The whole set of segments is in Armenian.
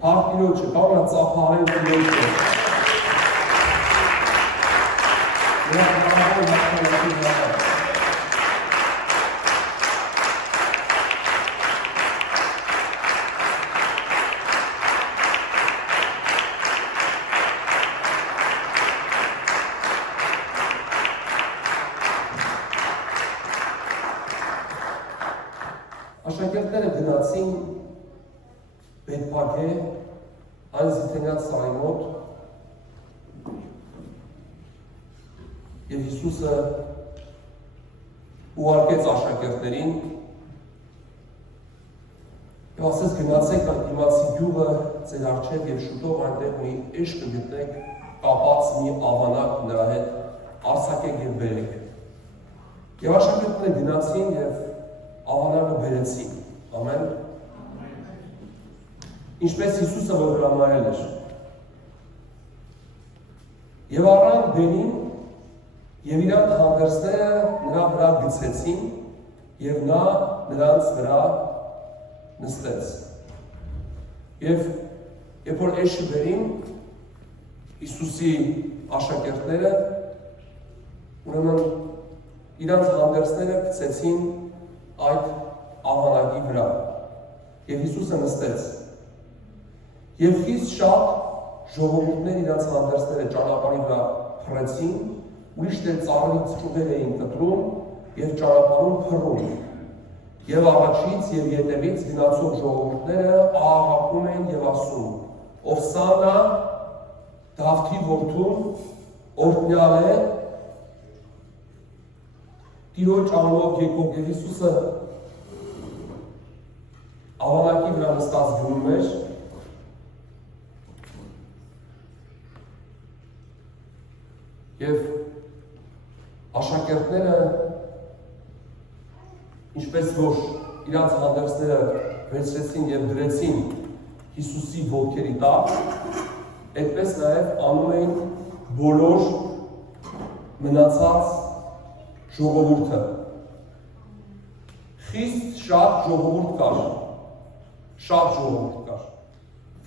Հարկ իրոջը, կարող է ծափահարել իրոջը։ Նրա կարավոր հաշվարակի վրա։ Աշակերտները գնացին Բեթփագե այն զիթենյաց սարի մոտ և Հիսուսը ուղարկեց աշակերտներին և ասեց գնացեք այդ դիմացի գյուղը ձեր առջև և շուտով այնտեղ մի էշ կգտնեք կապած մի ավանակ նրա հետ արձակեք և բերեք։ Եվ աշակերտները գնացին և ավանակը բերեցին, ամեն, ինչպես Հիսուսը որ հրամայել էր։ Եվ առան բերին և իրանք հանդերձները նրա վրա գցեցին և նա նրանց վրա նստեց։ Եվ երբ որ էշը բերին, Հիսուսի աշակերտները ուրեմն իրանք հանդերձները գցեցին այդ ավանակի վրա և Հիսուսը նստեց և խիստ շատ ժողովուրդներ իրանց հանդերձները ճանապարհի վրա փռեցին, ուրիշներ ծառերից ճյուղեր էին կտրում և ճանապարհում փռում և առաջից և ետևից գնացող ժողովուրդները աղաղակում էին և ասում. Ովսանա Դավթի որդուն, օրհնյալ է Տիրոջ անունով եկող և Հիսուսը ավանակի վրա նստած գնում էր և աշակերտները ինչպես որ իրանց հանդերձները վերցրեցին և դրեցին Հիսուսի ոտքերի տակ, այդպես նաև անում էին բոլոր մնացած ժողովուրդը։ Խիստ շատ ժողովուրդ կար,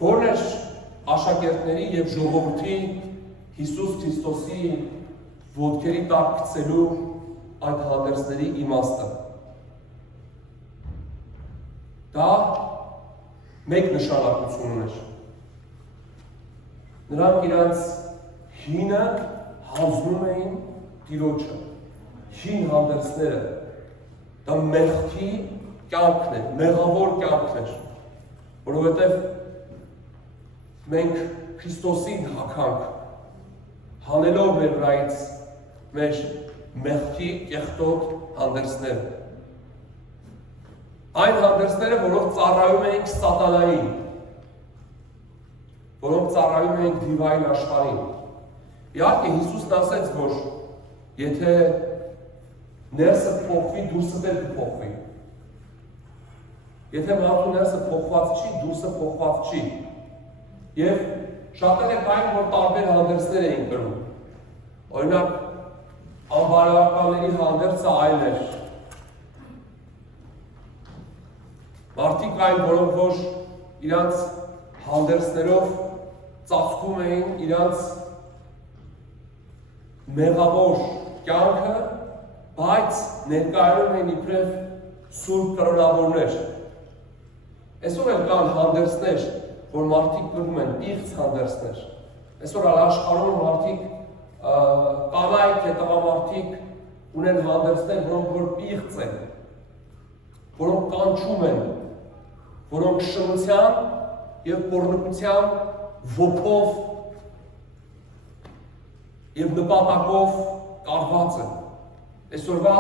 որն էր աշակերտների և ժողովրդի Հիսուս Քրիստոսի ոտքերի տակ գցելու այդ հանդերձների իմաստը։ Դա մեկ նշանակություն ուներ։ Նրանք իրանց հինը հանձնում էին Տիրոջը, հին հանդերձները, դա մեղքի կյանքն էր, մեղավոր կյանքն էր, որովհետև մենք Քրիստոսին հագանք, հանելով մեր վրայից մեր մեղքի կեղտոտ հանդերձները։ Այն հանդերձները, որոնք ծառայում էինք սատանային, որոնք ծառայում էինք դիվային աշխարհին։ Իհարկե Հիսուսն ասեց, որ եթե ներսը փոխվի, դուրսը դեռ կփոխվի։ Եթե մարդու ներսը փոխված չի, դուրսը փոխված չի։ Եվ շատերը կային, որ տարբեր հանդերձներ էին կրում։ Օրինակ, անբարոյականների հանդերձը այլ էր։ Մարդիկ կային, որոնք որ իրանց հանդերձներով ծածկում էին իրանց մեղավոր կյանքը, բայց ներկայանում էին իբրև սուրբ կրոնավորներ։ Այսօր էլ կան հանդերձներ, որ մարդիկ կրում են պիղծ հանդերձներ։ Այսօր աշխարհում մարդիկ կանայք թե տղամարդիկ ունեն հանդերձներ, որոնք որ պիղծ են, որոնք կանչում են, որոնք շնության և պոռնկության ոգով և նպատակով կարված են։ Այսօրվա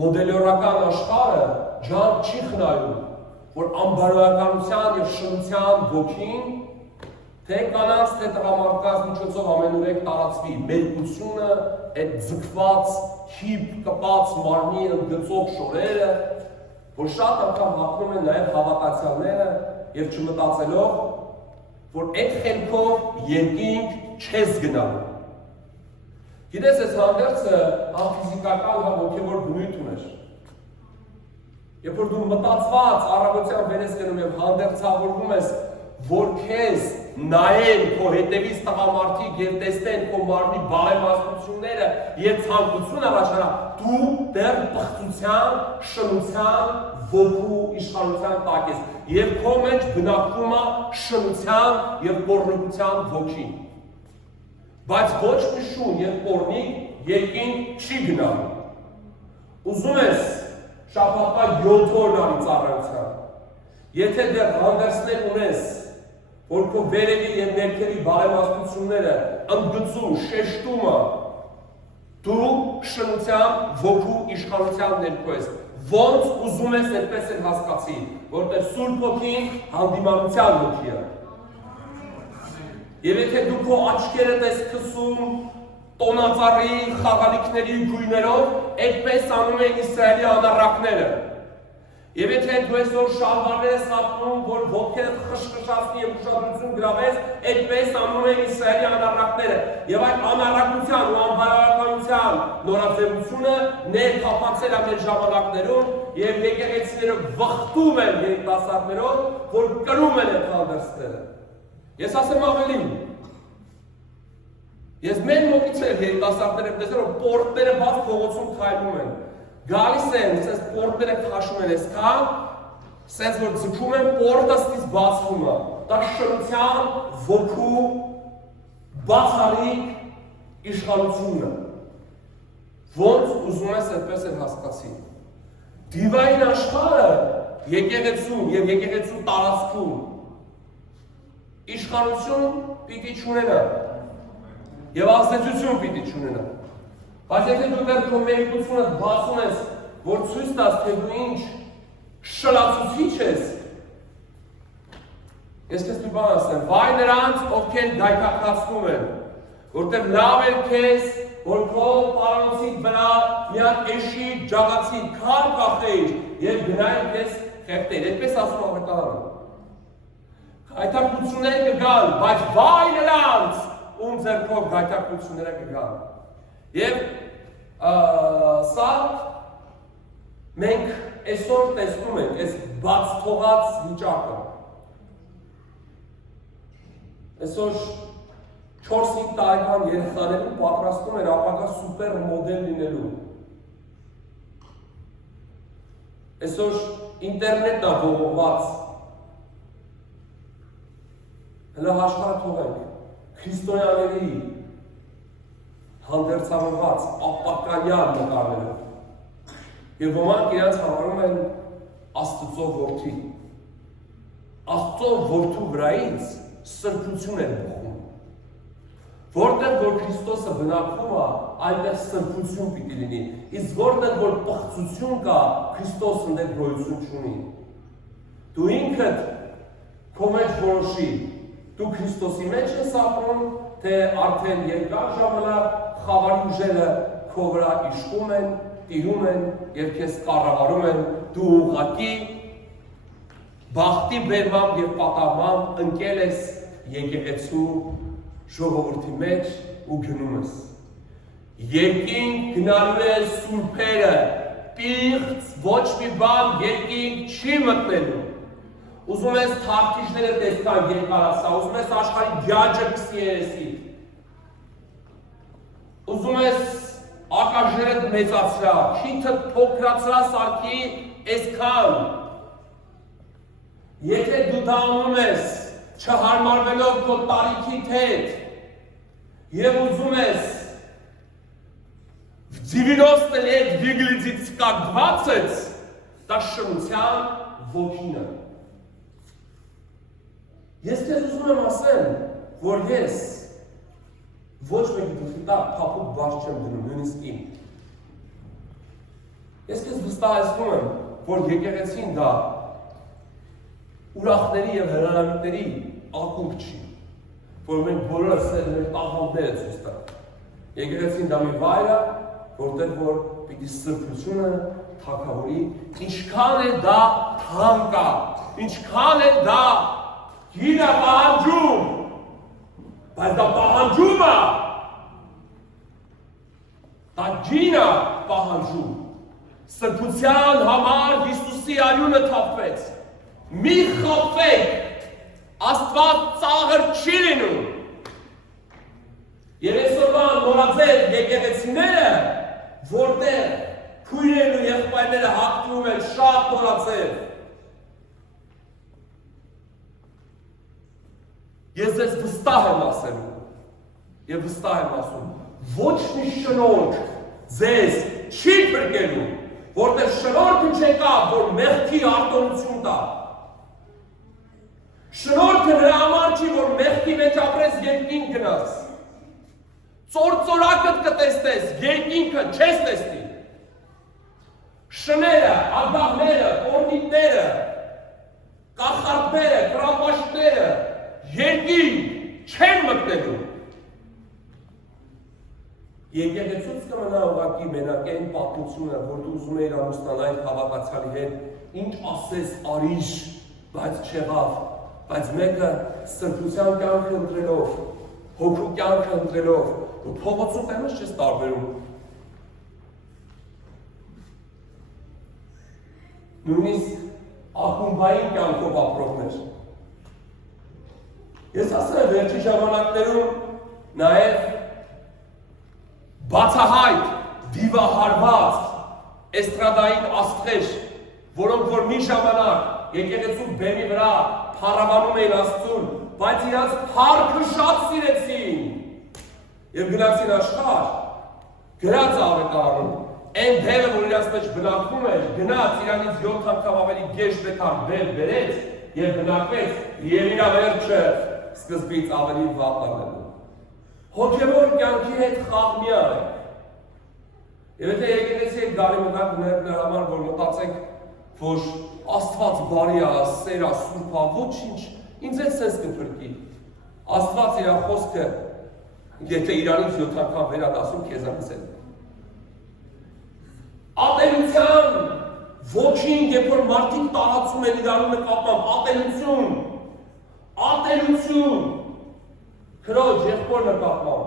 մոդելորական աշխարհը ջանք չի խնայում, որ անբարոյականության և շնության ոգին թե կանանց, թե տղամարդկանց միջոցով ամենուրեք տարածվի։ Մերկությունը, այդ ձգված, հիպ կպած մարմնի ընդգծող շորերը, որ շատ անգամ հաղթում են նաև հավատացյալները և չմտածելով, որ այդ խելքով երկինք չես գնալու։ Գիտես, այս հանդերձը համ ֆիզիկական, համ հոգևոր բնույթ ուներ։ Երբ որ դու մտածված առավոտյան վեր ես գնում եւ հանդերձավորվում ես, որ քեզ նայեն քո հետևից տղամարդիկ եւ տեսնեն քո մարմնի բարեմաստությունները եւ ցանկություն առաջանա, դու դեռ բխծության, շնության, ոգու իշխանության տակ ես եւ քո մեջ բնակվում է շնության եւ պոռնկության ոգին։ Բայց ոչ մի շուն եւ պոռնիկ երկինք չի գնալու։ Ուզում ես շաբաթվա 7 օրն արի ծառայության։ Եթե դեռ հանդերձներ ունես, որ քո վերևի եւ ներքևի բարեմաստությունները ընդգծում, շեշտումը, դու շնության ոգու իշխանության ներքո ես։ Ոնց ուզում ես այդպես էլ հասկացի, որտեղ Սուրբ Հոգին հանդիմանության հոգի է։ Եվ եթե դու քո աչքերը ես քսում տոնածառի խաղալիքների գույներով, այդպես անում են Իսրայելի անառակները։ Եվ եթե դու այսօր շալվարներ ես հապնում, որ ոտքերդ խշխշացնի և ուշադրություն գրավես, այդպես անում են Իսրայելի անառակները։ Եվ այդ անառակության ու անբարոյականության նորաձևությունը ներթափանցել է մեր ժամանակներում և եկեղեցիները վխտում են երիտասարդներով, որ կրում են այդ հանդերձները։ Ես ասեմ ավելին, ես մեր մոտից էլ երիտասարդները տեսել, որ պորտները բաց փողոցում քայլում են։ Գալիս են, սենց պորտները քաշում են այսքան, սենց որ ձգում են, պորտը ստից բացվում է։ Դա շնության, ոգու, բացառիկ իշխանությունն է։ Ոնց ուզում ես այդպես էլ հասկացի։ Դիվային աշխարհը եկեղեցում և եկեղեցու տարածքում իշխանություն պիտի չունենա և ազդեցություն պիտի չունենա։ Բայց եթե դու դեռ քո մերկությունը բացում ես, որ ցույց տաս, թե դու ինչ շլացուցիչ ես, ես քեզ մի բան ասեմ, վայ նրանց, ովքեր գայթակղացնում են, որտեղ լավ էր քեզ, որ քո պարանոցի վրա մի հատ էշի ջաղացի քար կախեիր և գնային քեզ խեղտեր, այդպես ասում ավետարանը։ Գայթակղությունները կգան, բայց վայ նրանց, ում ձեռքով գայթակղությունները կգան։ Եվ սա մենք այսօր տեսնում ենք այս բաց թողած վիճակը։ Այսօր 4-5 տարեկան երեխաներին պատրաստում էր ապագա սուպեր մոդել լինելու։ Այսօր ինտերնետն է ողողված։ Հələ աշխարհը թողենք, քրիստոնյաների հանդերձավորված ապականյալ նկարներով և ոմանք իրենց համարում են Աստծո որդի։ Աստծո որդու վրայից սրբություն են բխում։ Որտեղ որ Քրիստոսը բնակվում է, այնտեղ սրբություն պիտի լինի, իսկ որտեղ որ պղծություն կա, Քրիստոսը այնտեղ գոյություն չունի։ Դու ինքդ քո մեջ որոշի, դու Քրիստոսի մեջ ես ապրում, թե արդեն երկար ժամանակ խավարի ուժերը քո վրա իշխում են, տիրում են և քեզ կառավարում են, դու ուղղակի բախտի բերմամբ և պատահմամբ ընկել ես եկեղեցու ժողովրդի մեջ ու գնում ես։ Երկինք գնալու է սուրբերը, պիղծ ոչ մի բան երկինք չի մտնելու։ Ուզում ես թարթիչները տեսքան երկարացա, ուզում ես աշխարհի գյաջը կսի երեսի։ Ուզում ես ակաժերդ մեծացրա, քիթդ փոքրացրա սարքի այսքան։ Եթե դու դա անում ես, չհարմարվելով քո տարիքիդ հետ և ուզում ես 90 лет выглядеть как 20, դա շնության ոգին է։ Ես քեզ ուզում եմ ասեմ, որ ես ոչ մեկի գլխի փափուկ բաց չեմ դնում, նույնիսկ իմ։ Ես քեզ վստահեցնում եմ, որ եկեղեցին դա ուրախների և հրաժարվողների ակունք չի, որ մենք բոլորս մեր տաղանդները ցույց տանք։ Եկեղեցին դա մի վայր է, որտեղ որ պիտի սրբությունը թագավորի, ինչքան է դա թանկ է, ինչքան է դա գինը պահանջում, բայց դա պահանջում է, դա գինը պահանջում, սրբության համար Հիսուս Հիսուսի արյունը թափվեց։ Մի խաբվեք, Աստված ծաղր չի լինում։ Եվ այսօրվա նորաձև եկեղեցիները, որտեղ քույրերն ու եղբայրները հաղթում են շատ նորաձև։ Ես ձեզ վստահ եմ ասելու, եւ վստահ եմ ասում, ոչ մի շնորհք ձեզ չի փրկելու, որտեղ շնորհքը չեկա, որ մեղքի արտոնություն տա։ Շնորհքը նրա համար չի, որ մեղքի մեջ ապրես երկինք գնաս։ Ծորակդ կտեսնես, երկինքը չես տեսնի։ Շները, ագահները, կորնիտները, կախարդները, կրապաշտները երկինք չեն մտնելու։ Եկեղեցուց կմնա ուղղակի մենակ այն պատմությունը, որ դու ուզում էիր ամուսնանալ հավատացյալի հետ, ինչ ասես արիշ, բայց չեղավ, բայց մեկը սրբության կյանքը ընտրելով, հոգու կյանքը ընտրելով, ու փողոցում տենս չես տարբերում։ Նույնիսկ ակումբային կյանքով ապրողներ։ Ես ասել եմ վերջի ժամանակներում նաև բացահայտ, դիվահարված, էստրադային աստղեր, որոնք որ մի ժամանակ եկեղեցու բեմի վրա փառաբանում էին Աստծուն, բայց իրանց փառքը շատ սիրեցին եւ գնացին աշխարհ, գրած ավետարանում, այն բելը, որ իրանց մեջ բնակվում էր, գնաց իրանից 7 անգամ ավելի գեշ բետար բել բերեց եւ բնակվեց եւ իր վերջը սկզբից ավելի վատ ալնելու։ Հոգևոր կյանքի հետ խաղմիա ենք։ Եվ եթե եկեղեցի եք գալի մտակ նրա համար, որ մտածենք, որ Աստված բարի է, սեր է, սուրբ է, ոչինչ, ինձ էլ սենց կփրկի։ Աստված իր խոսքը, եթե իրանից 7 անգամ վերադասում, քեզ ասել։ Ատելության ոչինչ, երբ որ մարդիկ տարածում են իրարու նկատմամբ, ատելություն, քրոջ եղբոր նկատմամբ,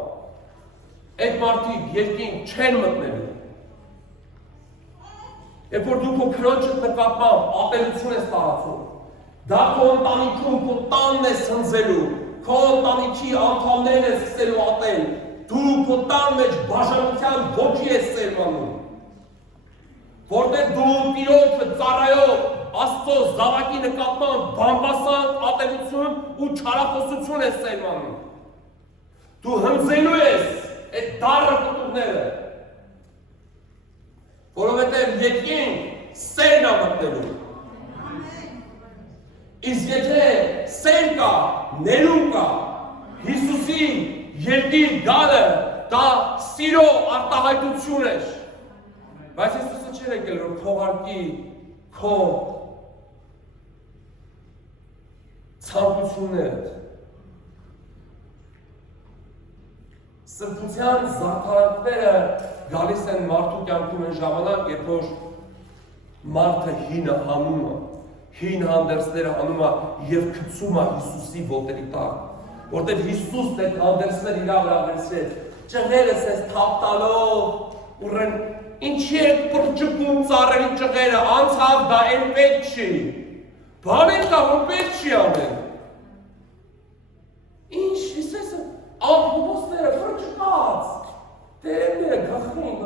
այդ մարդիկ երկինք չեն մտնելու։ Երբ որ դու քո քրոջդ նկատմամբ ատելություն ես տարածում, դա քո ընտանիքում քո տանն ես հնձելու, քո ընտանիքի անդամներն ես սկսելու ատել, դու քո տան մեջ բաժանության ոգի ես սերմանում, որտեղ դու Տիրոջը ծառայող Աստծո զավակի նկատմամբ բամբասան ատելություն ու չարախոսություն ես սերմանում։ Դու հնձելու ես այդ դառը կտուղները, որովհետև երկինք սերն է մտնելու։ Իսկ եթե սեր կա, ներում կա, Հիսուսի երկիր գալը դա սիրո արտահայտություն էր։ Բայց Հիսուսը չէր եկել, որ թողարկի քո ցանկությունները։ Սրբության զարդարանքները գալիս են մարդու կյանքում են ժամանակ, երբ որ մարդը հինը հանում է, հին հանդերձները հանում է և գցում է Հիսուսի ոտերի տակ, որտեղ Հիսուսն այդ հանդերձները իր վրա վերցրեց, ճղերս ես թափ տալով, ուրեն ինչի եք պրճկում ծառերի ճղերը, անցավ դա այն պետք չի, բանեն կա, որ պետք չի ամեն։ Ինչ Հիսուսը ամբողջները պրճկած, տերևները գախին,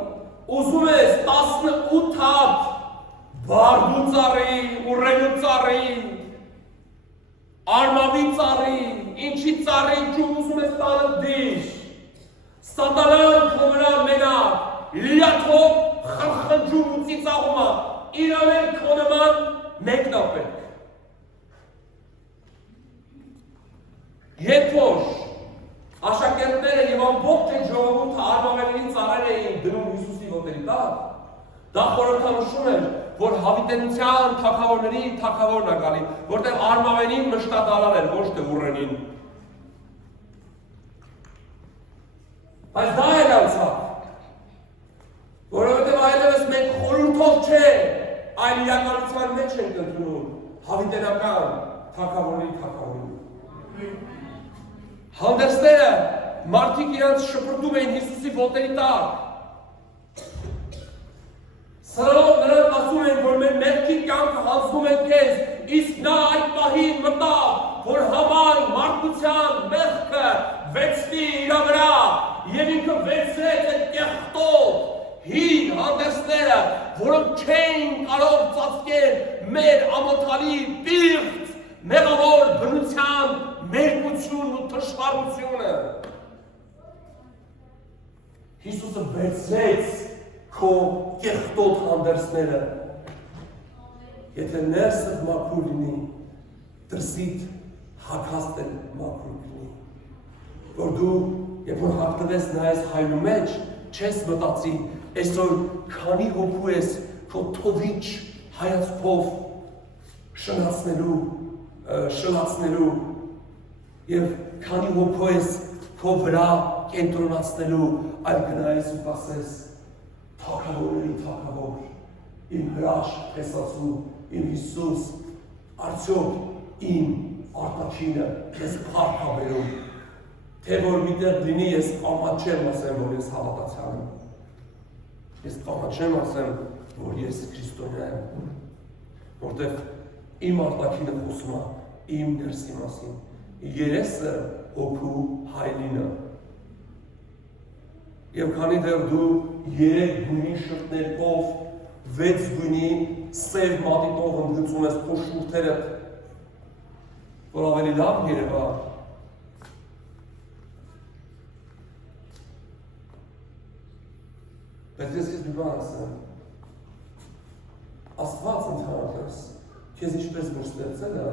ուզում ես 18 հատ, բարդու ծառի, ուրենու ծառի, արմավի ծառի, ինչի ծառի ինչու ուզում ես տանը դիշ, սատանան քո վրա մենակ, լիաթով խրխնջում ու ծիծաղում է, իրավեր քո նման մեկն է պետք։ Երբ որ աշակերտները եւ ամբողջ այդ ժողովուրդը արմավերին ծառեր էին դնում Հիսուսի ոտերի տակ, դա խորհրդանշում էր, որ հավիտենության թագավորների թագավորն է գալի, որտեղ արմավերին մշտադալար էր, ոչ թե ուռենին։ Բայց դա էր անցավ, որովհետև այլևս մենք խորհրդով չէ, այլ իրականության մեջ ենք ընդունում հավիտենական թագավորների թագավորին։ Հանդերձները մարդիկ իրանց շպրտում էին Հիսուսի ոտերի տակ։ Սրանով նրանք ասում են, որ մեր մեր մեղքի կյանքը հանձնում ենք քեզ, իսկ նա այդ պահին մտավ, որ համայն մարդկության մեղքը վերցնի իր վրա, եւ ինքը վերցրեց այդ կեղտոտ հին հանդերձները, որոնք չէին կարող ծածկել մեր ամոթալի պիղծ մեղավոր բնության մերկությունն ու թշվառությունը։ Հիսուսը վերցրեց քո կեղտոտ հանդերձները։ Եթե ներսդ մաքուր լինի, դրսիդ հագաստ էլ մաքուր լինի։ Որ դու, երբ որ հագնվես նայես հայրու մեջ, չես մտածի, այսօր քանի հոգու ես քո թովիչ հայացքով շլացնելու եւ քանի հոգու ես քո վրա կենտրոնացնելու, այլ գնայես ու կասես թագավորների թագավոր, իմ հրաշք տեսածու, իմ Հիսուս, արդյոք իմ արտաքինը ես փառք ա բերում, թե որ միտեղ լինի ես կամա չեմ ասեմ, որ ես հավատացյալ եմ, ես կամա չեմ ասեմ, որ ես քրիստոնյա եմ, որտեղ իմ արտաքինը խոսում է իմ ներսի մասին, երեսը հոգու հայլինը, եւ քանի դեռ դու 3 գույնի շրթներով 6 գույնի սև մատիտով ընդգծում ես քո շուրթերդ, որ ավելի լավ երևա, բայց ես մի բան ասեմ, Աստված ընդհանրապես քեզ ինչպես որ ստեղծել է,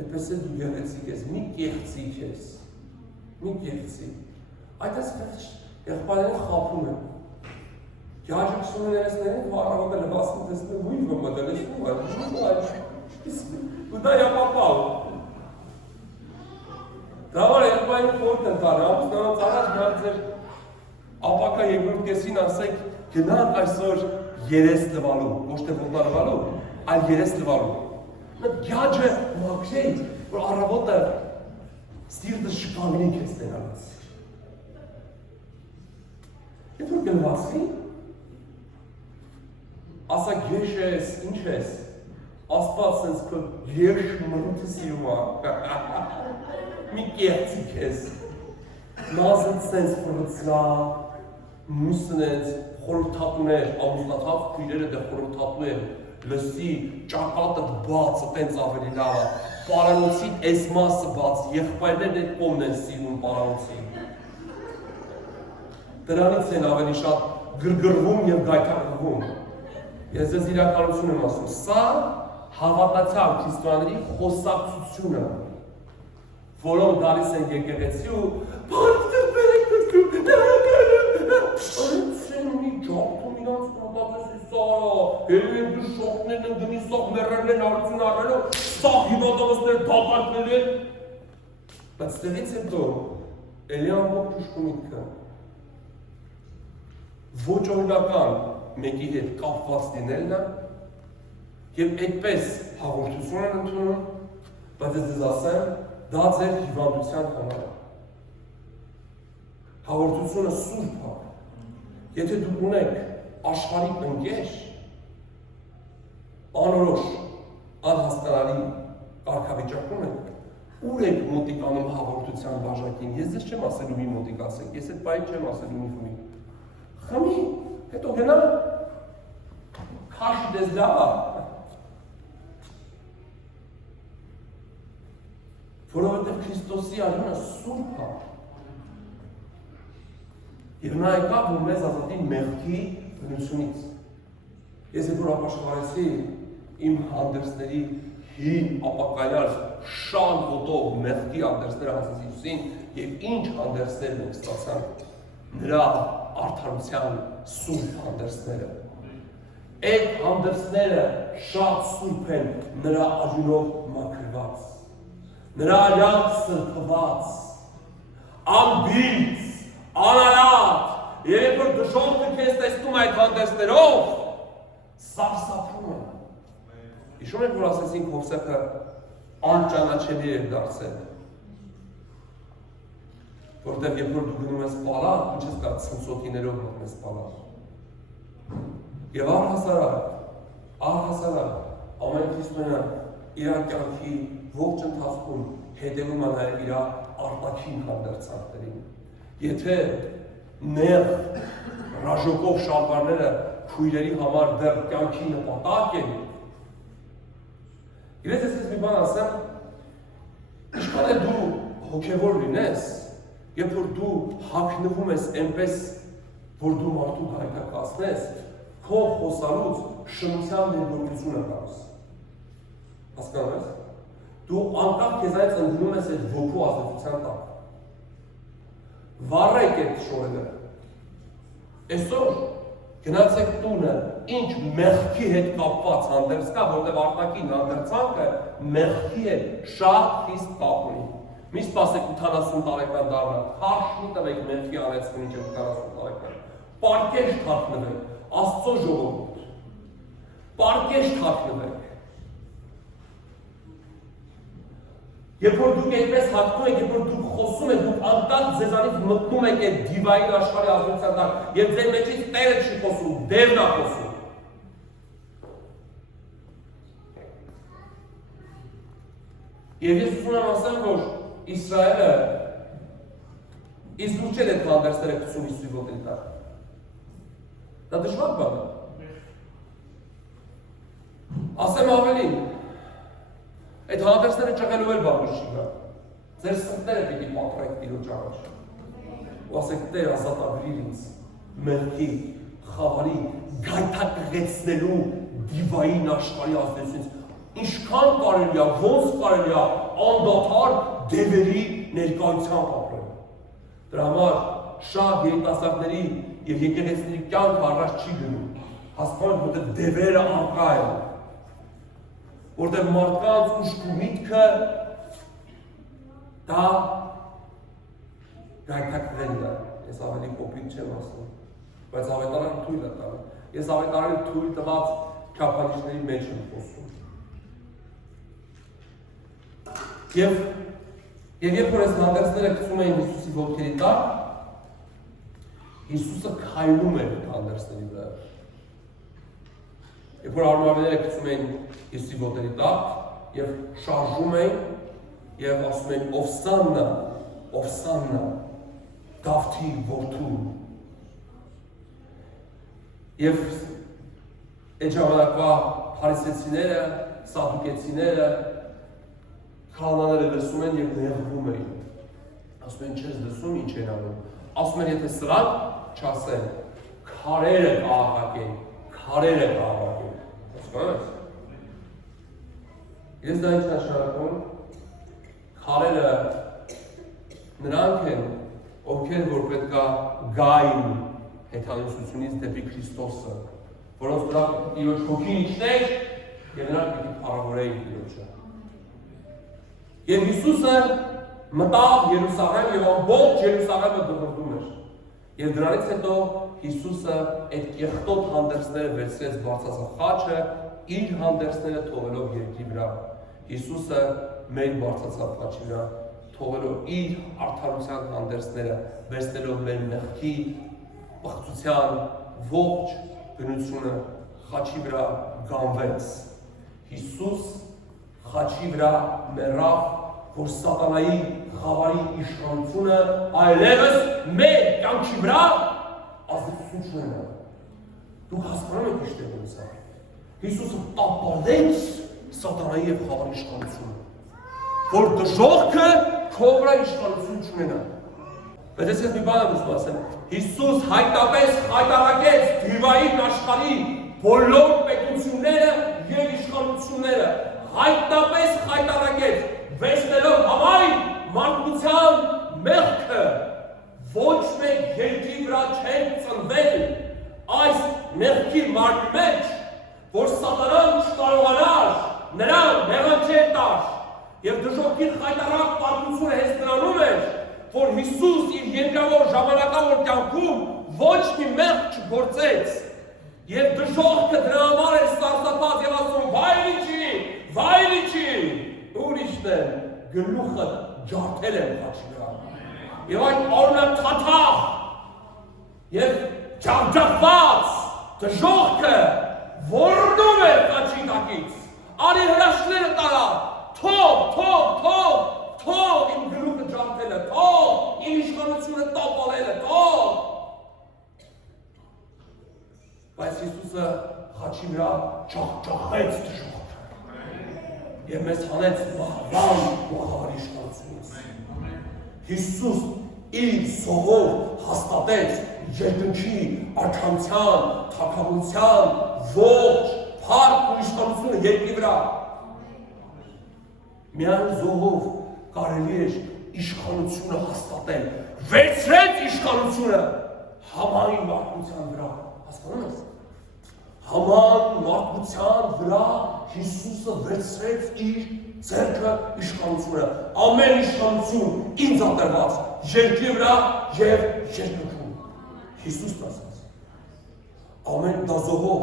այդպես էլ դու գեղեցիկ ես, մի կեղծիկ ես, մի կեղծիկ, այդպես եղբայրները խաբում են, գյաջիկսում են երեսներին, ու առավոտը լվասում տեսնում ուիվը մտել, ես ու ու դա յապապավ։ Դա որ եղբայրը խորտ են տարի, ամուսնանոց առաջ գար ձեր ապակա երկրորդ կեսին ասեք, գնանք այսօր երես լվալու, ոչ թե ոտնա լվալու, այլ երես լվալու։ Մեկ գյաջը մաքրեի, որ առավոտը ստիրտը շկանգնի քեզ տենալից։ Եվ որ գնվացվի, ասա գեշ ես, ինչ ես, Աստված սենց քո երշ մրութը սիրում է, մի կեղծիկ ես, նազդ սենց ֆրծրա, մուսն ես, խորհրդատուն էր, ամուսնացած քույրերը դե խորհրդատու են, լսի, ճակատը բացը տենց ավելի լավ է, պարանոցի այս մասը բաց, եղբայրներն այդ կողմն են սիրում պարանոցի։ Դրանից են ավելի շատ գրգռվում և գայթակղվում։ Ես ձեզ իրականություն եմ ասում, սա հավատացյալ քրիստոնյաների խոսակցությունը, որոնք գալիս են եկեղեցի ու «Բարդեր բերեք մի ջաղթում իրանց պրոտատեսի սարա, հելու են դու շողներն են գնի սաղ մերերն են արություն արվելով, սաղ հիվանդավասներ դատակներ են, բայց ստեղից հետո էլի ամբողջ ուշկումիտքը ոչ օրինական մեկի հետ կապված լինելն է և այդպես հաղորդություն են ընդունում, բայց ես ձեզ ասեմ, դա ձեր հիվանդության համար է։ Հաղորդությունը սուրբ է։ Եթե դուք ունեք աշխարհիկ ընկեր, անորոշ, անհասկանալի կարգավիճակում եք, ուր եք մոտիկանում հաղորդության բաժակին, ես ձեզ չեմ ասելու մի մոտիկացեք, ես այդ պահին չեմ ասելու մի խմի։ Խմի, հետո գնա, քաշի դες լավ է։ Որովհետև Քրիստոսի արյունը սուրբ է։ Եվ նա եկավ, որ մեզ ազատի մեղքի բնությունից։ Ես երբ որ ապաշխարեցի իմ հանդերձների հին ապակայար շան հոտով մեղքի հանդերձները հասած Հիսուսին և ինչ հանդերձներ մենք ստացանք նրա արդարության սուրբ հանդերձները։ Այդ հանդերձները շատ սուրբ են նրա արյունով մաքրված, նրա արյան սրբված, անբիծ, անարատ, երբ որ դժոխքը քեզ տեսնում այդ հանդերձներով, սարսափում է։ Հիշում եք, որ ասեցինք Հովսեփը անճանաչելի էր դարձել, որտեղ երբ որ դու գնում ես պալատ, ինչ ես կա ցնցոտիներով մտնում ես պալատ։ Եվ առհասարակ, Առհասարակ ամեն քրիստոնյա իր կյանքի ողջ ընթացքում հետևում է նաև իր արտաքին հանդերձանքներին։ Եթե նեղ ռաժոկով շալվարները քույրերի համար դեռ կյանքի նպատակ են, իրենց ես մի բան ասեմ, ինչքան է դու հոգևոր լինես, երբ որ դու հագնվում ես այնպես, որ դու մարդու հայտակացնես, քո խոսալուց շնության ներգործությունը կաս։ Հասկանում ես։ Դու անկախ քեզանից ընդունում ես այդ ոգու ազդեցության տակ։ Վառեք այդ շորերը։ Այսօր գնացեք տունը, ինչ մեղքի հետ կապված հանդերձ կա, որտեղ արտաքին հանդերձանքը մեղքի հետ շատ խիստ կապ ունի։ Մի սպասեք 80 տարեկան դառնա, քարշ մի տվեք մեղքի անեցքին ինչ 80 տարեկան։ Պարկեշտ հագնվեք, Աստծո ժողովուրդ։ Պարկեշտ հագնվեք։ Երբ որ դուք այդպես հագնում եք, երբ որ դուք խոսում եք, դուք անկախ ձեզանից մտնում եք այդ դիվային աշխարհի ազդեցության տակ, եւ ձեր մեջից Տերը չի խոսում, Դևն է խոսում։ Եվ ես ուզում եմ ասեմ, որ Իսրայելը իսկ դուք չեք այդ հանդերձները գցում Հիսուսի ոտների տակ։ Դա դժվար բան է։ Ասեմ ավելին, այդ հանդերձները ճղելով էլ բան չի գա։ Ձեր սրտերը պիտի պատրեք Տիրոջ առաջ։ Ու ասեք Տեր ազատագրիր ինձ մեղքի, խավարի, գայթակղեցնելու դիվային աշխարհի ազդեցությունից։ Ինչքան կարելի է, ոնց կարելի է անդադար դևերի ներկայությամբ ապրել։ Դրա համար շատ երիտասարդների եւ եկեղեցիների կյանքը առաջ չի գնում։ Հասկանում եք, որտեղ դևերը անկա են։ Որտեղ մարդկանց ուշք ու միտքը դա գայթակղելն է։ Ես ավելի կոպիտ չեմ ասում, բայց ավետարանը թույլ է տալու։ Ես ավետարանի թույլ տված չափանիշների մեջ եմ խոսում։ Եվ երբ որ այս հանդերձները գցում էին Հիսուսի ոտքերի տակ, Հիսուսը քայլում էր այդ հանդերձների վրա։ Երբ որ արմավները գցում էին Հիսուսի ոտքերի տակ եւ շարժում էին եւ ասում էին Օվսաննա, Օվսաննա, Դավթի որդու։ Եվ այդ ժամանակվա փարիսեցիները, սադուկեցիները քահանաները լսում են եւ նեղվում էին։ Ասում են չես լսում, ինչ են անում։ Ասում են եթե սրանք չասեն, քարերը կահաղակեն, քարերը կահաղակեն։ Հասկանում ես։ Ես դա ինչ նշանակում։ Քարերը նրանք են, ովքեր որ պետք է գային հեթանոսությունից դեպի Քրիստոսը, որոնց վրա Տիրոջ հոգին իջներ եւ նրանք պիտի փառավորեին Տիրոջը։ Եվ Հիսուսը մտավ Երուսաղեմ եւ ամբողջ Երուսաղեմը դղրդում էր։ Եվ դրանից հետո Հիսուսը այդ կեղտոտ հանդերձները վերցրեց բարձրացախաչը, իր հանդերձները թողելով երկրի վրա։ Հիսուսը մեր բարձրացախաչի վրա թողելով իր արդարության հանդերձները, վերցնելով մեր մեղքի, պղծության ողջ բնությունը խաչի վրա գանվեց։ Հիսուս խաչի վրա մեռավ, որ սատանայի խավարի իշխանությունը այլևս մեր կյանքի վրա ազդեցություն չունենա։ Դուք հասկանում եք ինչ տեղում սա։ Հիսուսը տապալեց սատանայի եւ խավարի իշխանությունը, որ դժողքը քո վրա իշխանություն չունենա։ Բայց ես մի բան եմ ուզում ասեմ, Հիսուս հայտապես խայտարակեց դիվային աշխարհի բոլոր պետությունները եւ իշխանությունները, հայտնապես խայտարակեց, վերցնելով համայն մարդկության մեղքը, ոչ մեկ երկրի վրա չեն ծնվել այս մեղքի մարդի մեջ, որ սատանան չկարողանար նրան մեղանչել տար, եւ դժողքի խայտարակ պատմությունը հենց նրանում էր, որ Հիսուս իր երկրավոր ժամանակավոր կյանքում ոչ մի մեղք չգործեց, եւ դժողքը դրա համար էր սարսափած եւ ասում վայ լիչի, ուրիշն է, գլուխը ջարդել եմ խաչի վրա։ Եվ այն օրնաթաթախ եւ ջախջախված դժողքը որնում էր խաչի տակից, արի հրաշքները տարա, թող իմ գլուխը ջարդելը, թող իմ իշխանությունը տապալելը, թող։ Բայց Հիսուսը խաչի վրա ճախճախեց դժոխքը և մեզ հանեց մահվան ու խավարի իշխանությունից։ Հիսուս իր սովով հաստատեց երկնքի արքայության, թագավորության, ողջ, փառք ու իշխանությունը երկրի վրա։ Միայն զոհով կարելի էր իշխանությունը հաստատել, վերցրեց իշխանությունը համայն մարդկության վրա, հասկանում ես։ Համայն մարդկության վրա Հիսուսը վերցրեց իր ձեռքը իշխանությունը, ամեն իշխանություն ինձ ատրված, երկրի վրա և երկնքում։ Հիսուսն ասաց, ամեն դա զոհով,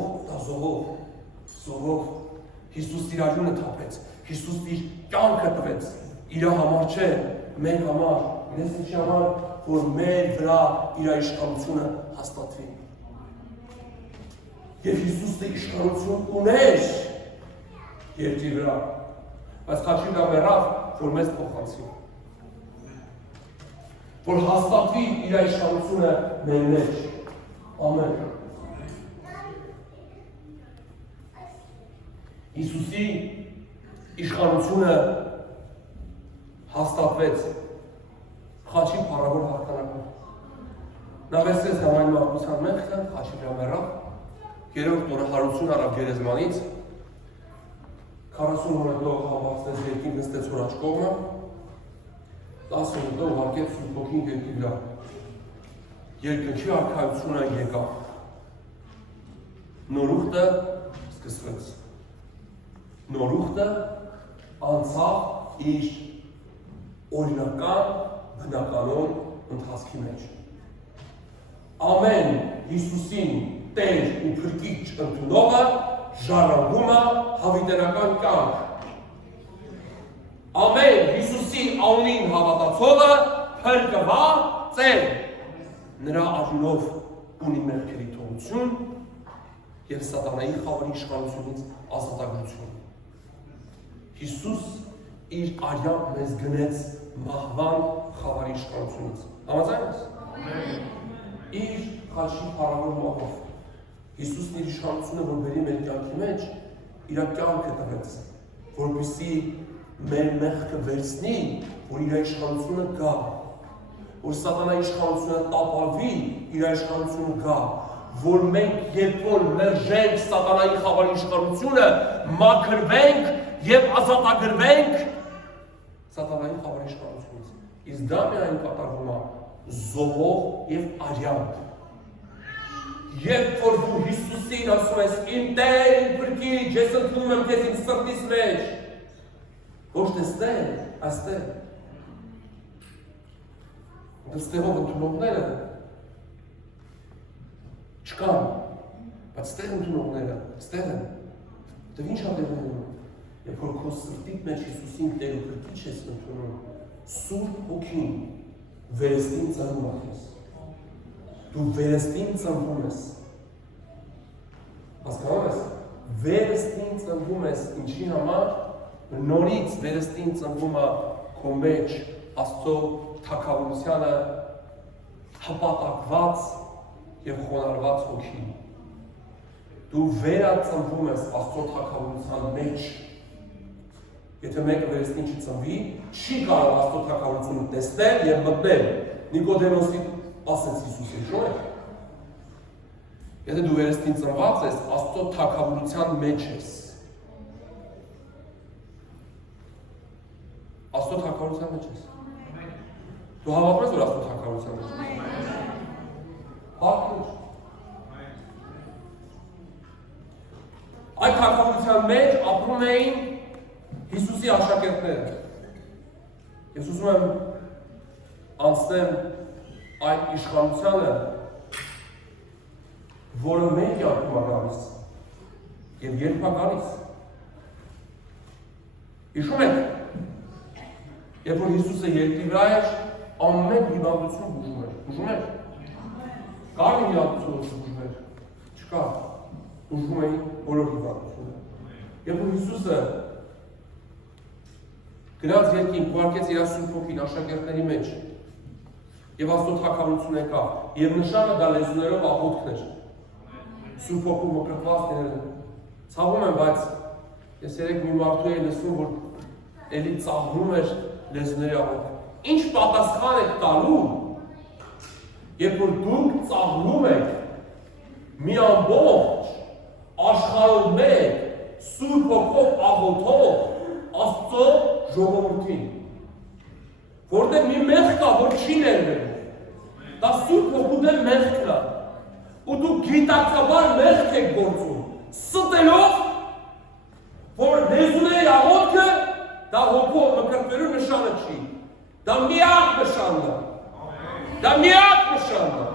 Հիսուս իր արյունը թափեց, Հիսուս իր կյանքը տվեց, իր համար չէ, մեր համար, իրենց ինչի համար, որ մեր վրա իր իշխանությունը հաստատվի։ Եվ Հիսուսը իշխանություն ուներ երկրի վրա, բայց խաչի վրա մեռավ, որ մեզ փոխանցի, որ հաստատվի իր իշխանությունը մեր մեջ, ամեն։ Հիսուսի իշխանությունը հաստատվեց խաչի փառավոր հաղթանակով։ Նա վերցրեց համայն մարդկության մեղքը, խաչի վրա մեռավ, երրորդ օրը հարություն առավ գերեզմանից, 40 օր հետո հավաքվեց երկին նստեց որ աջ կողմը, 10 օր հետո ուղարկեց Սուրբ Հոգին երկրի վրա։ Երկնքի արքայությունը եկավ։ Նորուխտը սկսվեց։ Նորուխտը անցավ իր օրինական բնականոն ընթացքի մեջ։ Ամեն Հիսուսին Տեր ու Փրկիչ ընդունողը ժառանգում է հավիտենական կյանք։ Ամեն Հիսուսի անունին հավատացողը փրկված է։ Նրա արյունով ունի մեղքերի թողություն և սատանայի խավարի իշխանությունից ազատագրություն։ Հիսուս իր արյամբ մեզ գնեց մահվան խավարի իշխանությունից։ Համաձայն ես։ Իր խաչի փառավոր մահով Հիսուսն իր իշխանությունը, որ բերի մեր կյանքի մեջ, իր կյանքը տվեց, որպեսզի մեր մեղքը վերցնի, որ իր իշխանությունը գա, որ սատանայի իշխանությունը տապալվի, իր իշխանությունը գա, որ մենք երբ որ մերժենք սատանայի խավարի իշխանությունը, մաքրվենք և ազատագրվենք սատանայի խավարի իշխանությունից։ Իսկ դա միայն կատարվում է զոհով և արյամբ։ Երբ որ դու Հիսուսին ասում ես իմ Տեր, իմ Փրկիչ, ես ընդունում եմ քեզ իմ սրտիս մեջ, ոչ թե ստեղ, այստեղ։ Ստեղով ընդունողները չկան, բայց ստեղ ընդունողները, ստեղ են։ Դե ինչ ա տեղի ունենում։ Երբ որ քո սրտիդ մեջ Հիսուսին Տեր ու Փրկիչ ես ընդունում, Սուրբ Հոգին վերստին ծնվում է քեզ։ Դու վերստին ծնվում ես։ Հասկանում ես։ Վերստին ծնվում ես ինչի համար, նորից վերստին ծնվում է քո մեջ Աստծո թագավորությանը հպատակված և խոնարհված հոգի։ Դու վերածնվում ես Աստծո թագավորության մեջ։ Եթե մեկը վերստին չծնվի, չի կարող Աստծո թագավորությունը տեսնել և մտնել։ Նիկոդեմոսին ասեց Հիսուսը, շո՞ր է։ Եթե դու վերստին ծնված ես, Աստծո թագավորության մեջ ես։ Աստծո թագավորության մեջ ես։ Դու հավատում ես, որ Աստծո թագավորության մեջ ես։ Հակուր։ Այդ թագավորության մեջ ապրում էին Հիսուսի աշակերտները։ Ես ուզում եմ անցնեմ այդ իշխանությանը, որը մեր կյանքում է գալիս և երբ է գալիս։ Հիշում եք, երբ որ Հիսուսը երկրի վրա էր, ամեն հիվանդություն բուժում էր։ Բուժում էր։ Կար մի հիվանդություն բուժում էր։ Չկա։ ուժում էին բոլոր հիվանդությունը։ Երբ որ Հիսուսը գնաց երկին, ուղարկեց իր Սուրբ Հոգին աշակերտների մեջ, եւ Աստծո թագավորություն եկավ, եւ նշանը դա լեզուներով աղոթքն էր։ Սուրբ Հոգու մկրտված լինելը։ Ցավում եմ, բայց ես երեք մի մարդու էի լսում, որ էլի ծաղրում էր լեզուների աղոթքը։ Ինչ պատասխան եք տալու, երբ որ դուք ծաղրում եք մի ամբողջ աշխարհով մեկ Սուրբ Հոգով աղոթող Աստծո ժողովրդին, որտեղ մի մեղք կա, որ չի ներվելու, դա Սուրբ Հոգու դեմ մեղքն է, ու դուք գիտակցաբար մեղք եք գործում, ստելով, որ լեզուների աղոթքը դա Հոգով մկրտվելու նշանը չի, դա միակ նշանն է, դա միակ նշանն է,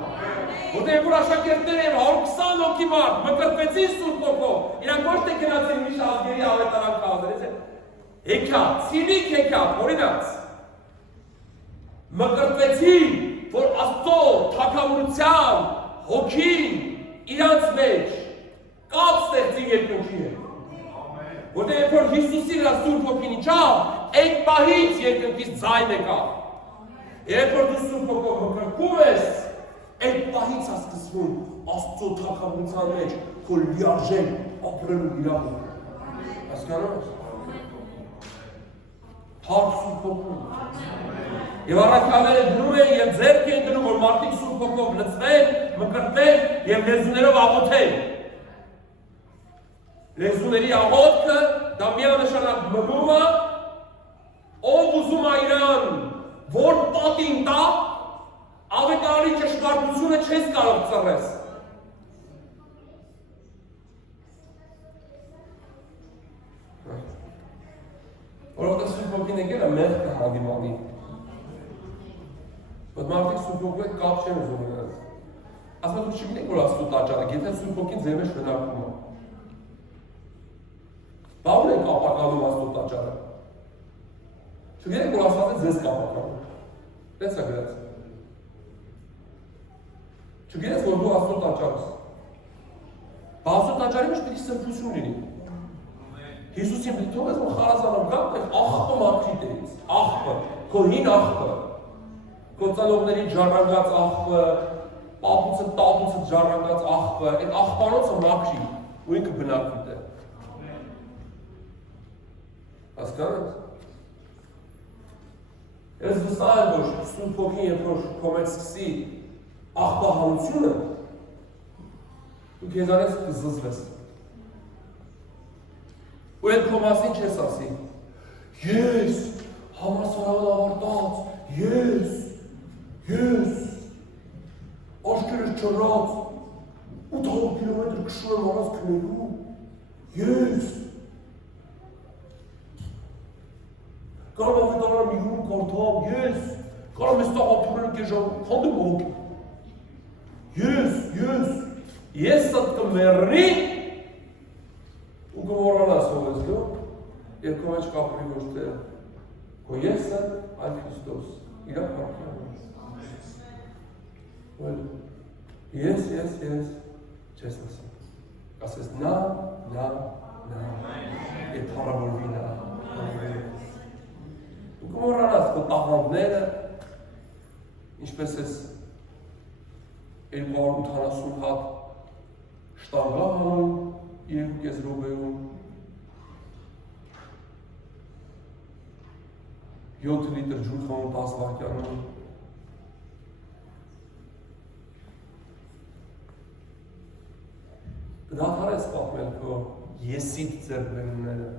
որտեղ որ աշակերտները եւ 120 հոգի մարդ մկրտվեցին Սուրբ Հոգով, իրանք ոչ թե գնացին մի շազգերի ավետարան քաղաքներ, եկած, ցինիկ եկած, օրինակ, մկրտվեցին, որ Աստծո թագավորության հոգին իրանց մեջ կապ ստեղծի երկնքի հետ։ Որտեղ երբ որ Հիսուսի վրա Սուրբ Հոգին իջավ, այդ պահից երկնքից ձայն եկավ։ Երբ որ դու Սուրբ Հոգով մկրտվում ես, այդ պահից է սկսվում Աստծո թագավորության մեջ քո լիարժեք ապրելու իրավունքը։ Հասկանում ես։ Հարկ Սուրբ Հոգու։ Եվ առաքյալները դնում են եւ ձեռք են դնում, որ մարդիկ Սուրբ Հոգով լցվեն, մկրտվեն եւ լեզուներով աղոթեն։ Լեզուների աղոթքը դա միանշանակ մնում է, ով ուզում է իրան, որ պատին տա, ավետարանի ճշմարտությունը չես կարող ծռես։ Որովհետև Սուրբ Հոգին եկել է մեղքը հանդիմանի։ Բայց մարդիկ Սուրբ Հոգու հետ կապ չեն ուզում ունենալ։ Ասում դուք չգիտեք, որ Աստծո տաճարը, եթե Սուրբ Հոգին ձեր մեջ բնակվում է։ Բա ո՞ւր է կապականում Աստծո տաճարը։ Չգիտեք, որ Աստված ձեզ կապականում։ Տես է գրած։ Չգիտես, որ դու Աստծո տաճար ես։ Բա Աստծո տաճարի մեջ պետք է սրբություն լինի։ Հիսուսին պետք է թողես, որ խարազանով գա, աղբը մաքրի տերից, աղբը, քո հին աղբը, քո ծալողների ժառանգած աղբը, պապուցը, տատուցը ժառանգած աղբը, այդ աղբանոցը մաքրի, ու ինքը բնակվի տեր։ Հասկանում ես։ Ես վստահ եմ, որ Սուրբ Հոգին երբ որ քո մեջ սկսի աղբահանությունը, դու քեզանից կզզվես։ Ու այդ քո մասին չես ասի։ Ես համալսարան ավարտած, ես աչքերս չռած 800 կիլոմետր քշում եմ առանց քնելու, ես կարող ավետարանը մի հում կարդամ, ես կարող ես տաղապուրերը կեժամ, խանդում հոգի, ես սատ կմեռնի ու կմոռանաս ով ես դու, և քո մեջ կապրի ոչ թե քո եսը, այլ Քրիստոս, իրա փառքյանը։ Ես չես ասում։ Ասես նա, և փառավորվի նա։ Ու կմոռանաս քո տաղանդները, ինչպես ես 280 հատ շտանգա հանում, 2 րոպեում 7 լիտր ջուր խմում 10 վայրկյանում դադարես պատմել քո եսիդ ձեռքբերումները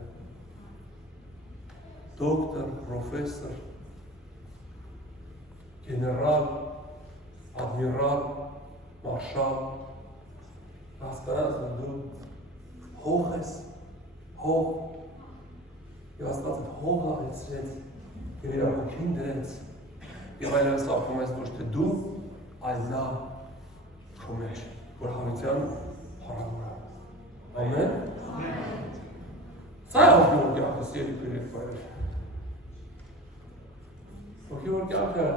դոկտոր, պրոֆեսոր, գեներալ, ադմիրալ, մարշալ հասկանաս, որ դու հող ես, հող, և ասկացդ հող աղեցրեց, և իր աղոքին դրեց, և այլևս ապում ես ոչ թե դու, այլ նա քո մեջ, որ հավիտյան փառավոր է։ Ամեն։ Սա է հոգևոր կյանքս երկու երկվայր։ Հոգևոր կյանքը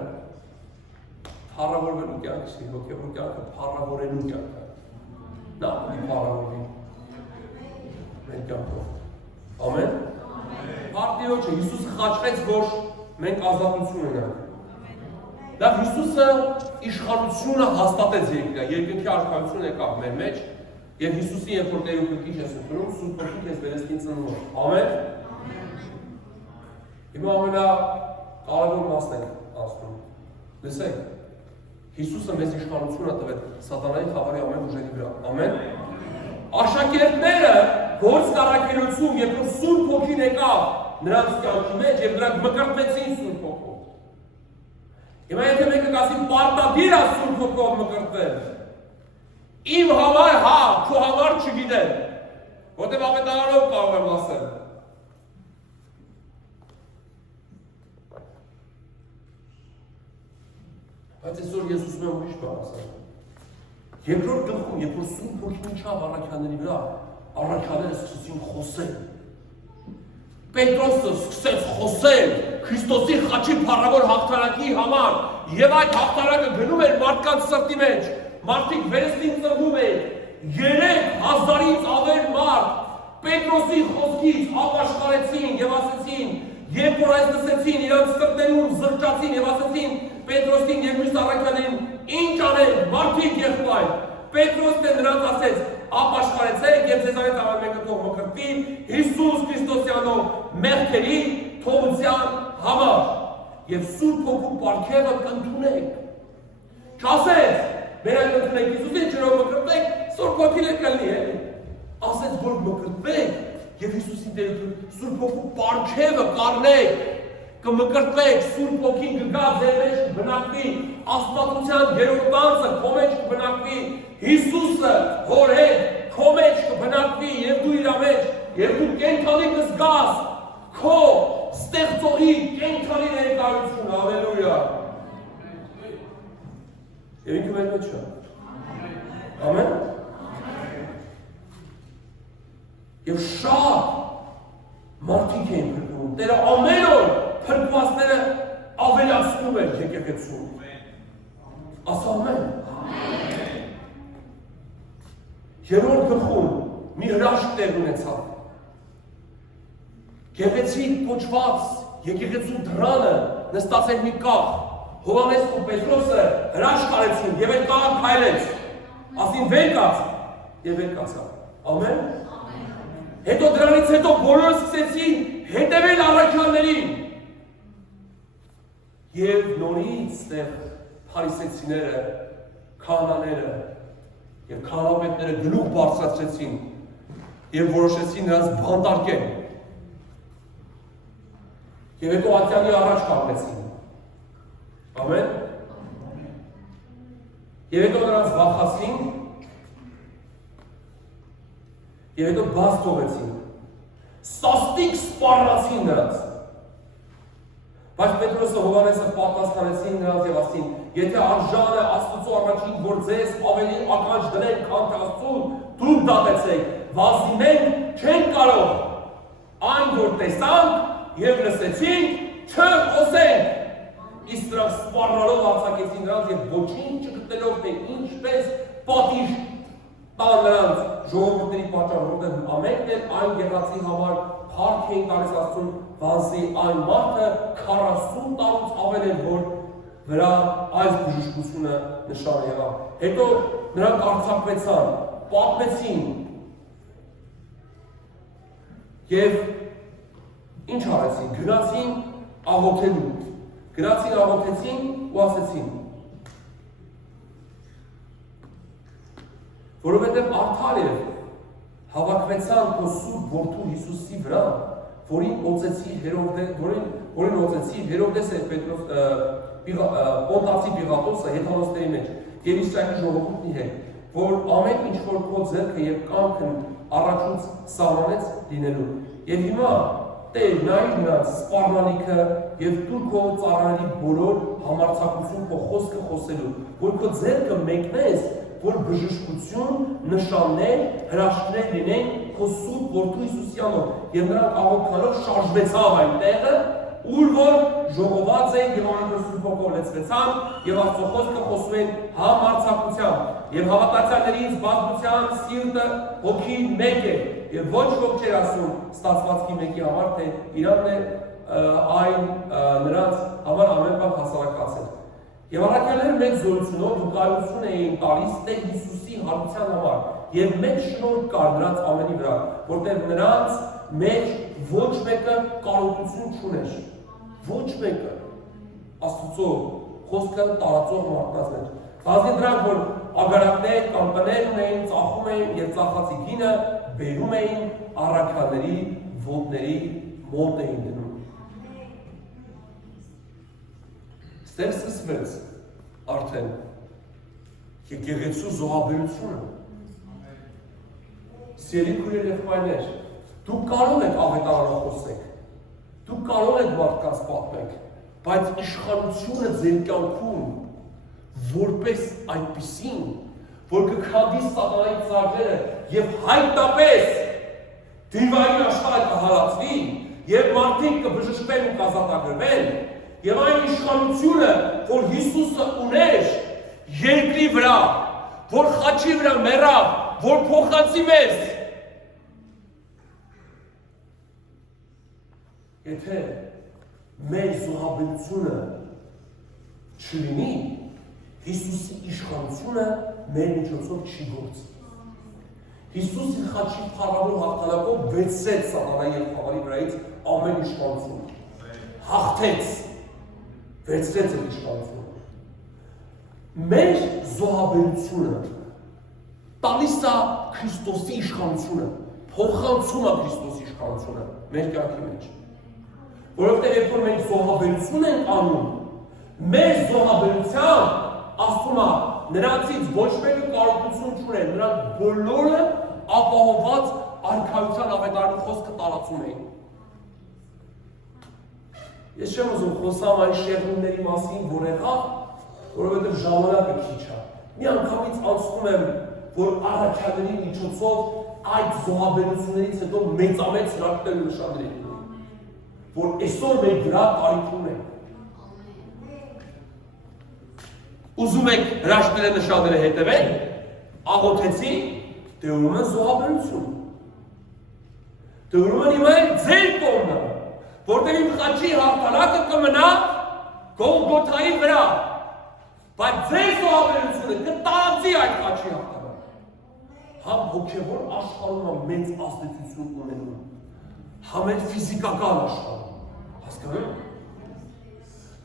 փառավորվելու կյանք չի, հոգևոր կյանքը փառավորելու կյանք է։ Նա պետք է փառավորվի։ մեր կյանքով։ Ամեն։ Արդյոք Հիսուսը խաչվեց, որ մենք ազատություն ունենանք։ Լավ, Հիսուսը իշխանությունը հաստատեց երկնքի արքայությունը եկավ մեր մեջ, եւ Հիսուսի երբ որ Տեր ու Քրիստոս ես ընտրում, Սուրբ Հոգին քեզ վերես ինձ ծնվում։ Ամեն։ Հիմա ամենակարևոր մասն է ասում։ Լսեք, Հիսուսը մեզ իշխանություն է տվել սատանայի խավարի ամեն ուժերի վրա։ Ամեն։ Աշակերտները գործ կառաքելություն, երբ որ Սուրբ Հոգին եկավ նրանց կյանքի մեջ եւ նրանք մկրտվեցին Սուրբ Հոգով։ Հիմա եթե մեկը ասի պարտադիր է Սուրբ Հոգով մկրտվել, իմ համար հա, քո համար չգիտեմ, որտեղ ավետարանով կարող եմ ասել։ Բայց այսօր ես ուզում եմ ուրիշ բան ասել։ Երկրորդ գլխում, երբ որ Սուրբ Հոգին իջավ առաքյալների վրա, առաքյալները սկսեցին խոսել։ Պետրոսը սկսեց խոսել Քրիստոսի խաչի փառավոր հաղթանակի համար, եւ այդ հաղթանակը գնում էր մարդկանց սրտի մեջ։ Մարդիկ վերստին ծնվում էին, 3000-ից ավել մարդ Պետրոսի խոսքից ապաշխարեցին եւ ասեցին, երբ որ այս լսեցին, իրանց սրտերում զղջացին եւ ասեցին Պետրոսին եւ մյուս առաքյալներին, ինչ անենք, մարդիկ եղբայր։ Պետրոսը նրանց ասեց, ապաշխարեցեք եւ ձեզանից ամեն մեկը թող մկրտի Հիսուս Քրիստոսյանով մեղքերի թողության համար եւ Սուրբ Հոգու պարգևը կընդունեք։ Չասեց, մեր այդ ընդունեք Հիսուսին չնոր մկրտեք, Սուրբ Հոգին է կլինի, ասեց, որ մկրտվեք եւ Հիսուսին դերություն Սուրբ Հոգու պարգևը կառնեք, կմկրտվեք, Սուրբ Հոգին կգա ձեր մեջ բնակվի, աստվածության գերորդանցը քո մեջ կբնակվի, Հիսուսը հոր հետ քո մեջ կբնակվի եւ դու իր մեջ եւ դու կենթանի կզգաս քո ստեղծողի կենթանի ներկայություն, հալելույա։ Եվ ինքը մեր մեջ է։ Ամեն։ Եվ շատ մարդիկ էին փրկվում։ Տերը ամեն օր փրկվածները ավելացնում էր եկեղեցում։ Ասա ամեն։ Երրորդ գլխում մի հրաշք տեղ ունեցավ։ Գեղեցիկ կոչված եկեղեցու դռանը նստած էր մի կաղ։ Հովհաննեսն ու Պետրոսը հրաշք արեցին եւ այդ կաղը քայլեց։ Ասին վեր կաց եւ վեր կացավ։ Ամեն։ Հետո դրանից հետո բոլորը սկսեցին հետևել առաքյալներին։ Եվ նորից ստեղ փարիսեցիները, քահանաները եւ քահանապետները գլուխ բարձրացրեցին եւ որոշեցին նրանց բանտարկել։ Եվ հետո ատյանի առաջ կանգնեցին։ Ամեն։ Եվ հետո նրանց վախացին եւ հետո բաց թողեցին։ Սաստիկ սպառնացին նրանց։ Բայց Պետրոսը Հովհաննեսը պատասխանեցին նրանց եւ ասին. եթե արժան է Աստծո առաջին, որ ձեզ ավելի ականջ դնենք, քան Աստծուն, դուք դատեցեք, վասնի մենք չենք կարող այն որ տեսանք եւ լսեցինք, չխոսենք։ Իսկ նրանք սպառնալով արձակեցին նրանց եւ ոչինչ չգտնելով թե ինչպես պատիժ տան նրանց ժողովուրդների պատճառ, որտեղ ամենքն էլ այն եղածի համար փառք էին տալիս Աստծուն, վասնի այն մարդը 40 տարուց ավել էր, որ վրա այս բժշկությունը նշան եղավ։ Հետո նրանք արձակվեցան, պատմեցին եւ ինչ արեցին, գնացին աղոթելու, աղոթեցին ու ասեցին, որովհետև արդար էր հավաքվեցան քո սուրբ որդու Հիսուսի վրա, որին օծեցի Հերովդեսը Պոնտացի Պիղատոսը հեթանոսների մեջ եւ Իսրայելի ժողովուրդի հետ, որ ամեն ինչ որ քո ձեռքը եւ կամքն առաջուց սահմանեց լինելու։ Եվ հիմա Տեր նայր նրանց սպառնալիքը եւ դու քո ծառաների բոլոր համարձակություն քո խոսքը խոսելու, որ քո ձեռքը մեկնես, որ բժշկություն, նշաններ, հրաշքներ լինեն քո սուրբ որդու Հիսուսի անունով։ Եվ նրանք աղոթքով շարժվեցավ այն տեղը ուր որ ժողոված էին եւ անհրաժեշտ փոքր լեցվեցան եւ Աստծո խոսքը խոսում են համարձակությամբ եւ հավատացյալներից բազմության սիրտը հոգին մեկ է եւ ոչ ոք չէր ասում ստացվածքի մեկի համար թե իրանն է այն նրանց համար ամեն բան հասարակացել եւ առաքյալները մեծ զորությունով վկայություն էին տալիս Տեր Հիսուսի հարության համար եւ մեծ շնորհ կար նրանց ամենի վրա որտեղ նրանց մեջ ոչ մեկը կարողություն չուներ ոչ մեկը Աստծո խոսքը տարածող մարդկանց մեջ բազմի դրանք որ ագարակներ կամ տներ ունեին ծախում էին եւ ծախածի գինը բերում էին առաքյալների ոտների մոտ էին դնում Ստեղ սկսվեց արդեն եկեղեցու զոհաբերությունը Սիրելի քույրեր եւ եղբայրներ դուք կարող եք ավետարանը խոսեք դուք կարող եք մարդկանց պատմեք բայց իշխանությունը ձեր կյանքում որպես այդպիսին որ կքանդի սատանայի ծրագրերը եւ հայտնապես դիվային աշխարհը կհալածվի եւ մարդիկ կբժշկվեն ու կազատագրվեն Եվ այն իշխանությունը, որ Հիսուսը ուներ երկրի վրա, որ խաչի վրա մեռավ, որ փոխանցի մեզ։ Եթե մեր զոհաբերությունը չլինի, Հիսուսի իշխանությունը մեր միջոցով չի գործի։ Հիսուսի խաչի փառավոր հաղթանակով վերցրեց սատանայի եւ խավարի վրայից ամեն իշխանություն։ Հաղթեց վերցրեց այդ իշխանությունը։ Մեր զոհաբերությունը տալիս է Քրիստոսի իշխանությունը, փոխանցում է Քրիստոսի իշխանությունը մեր կյանքի մեջ։ Որովհետև երբ որ մենք զոհաբերություն ենք անում, մեր զոհաբերությամբ ասում է նրանցից ոչ մեկը կարողություն չունեն, նրանք բոլորը ապահովված արքայության ավետարանի խոսքը տարածում էին։ Ես չեմ ուզում խոսամ այն շեղումների մասին, որ եղավ, որովհետև ժամանակը քիչ է։ Մի անգամից անցնում եմ, որ առաքյալների միջոցով այդ զոհաբերություններից հետո մեծամեծ հրաշքներ ու նշաններ են որ այսօր մեր դրա կարիք ունենք։ Ուզում եք հրաշքները նշանները հետևել, աղոթեցի, դե ուրեմն զոհաբերություն։ Դե ուրեմն հիմա ձեր կողմն է, որտեղ իմ խաչի հաղթանակը կմնա Գողգոթայի վրա, բայց ձեր զոհաբերությունը կտարածի այդ խաչի հաղթանակը։ Համ հոգևոր աշխարհում մեծ ազդեցություն ունենում, համ էլ ֆիզիկական աշխարհում, հասկանում եք։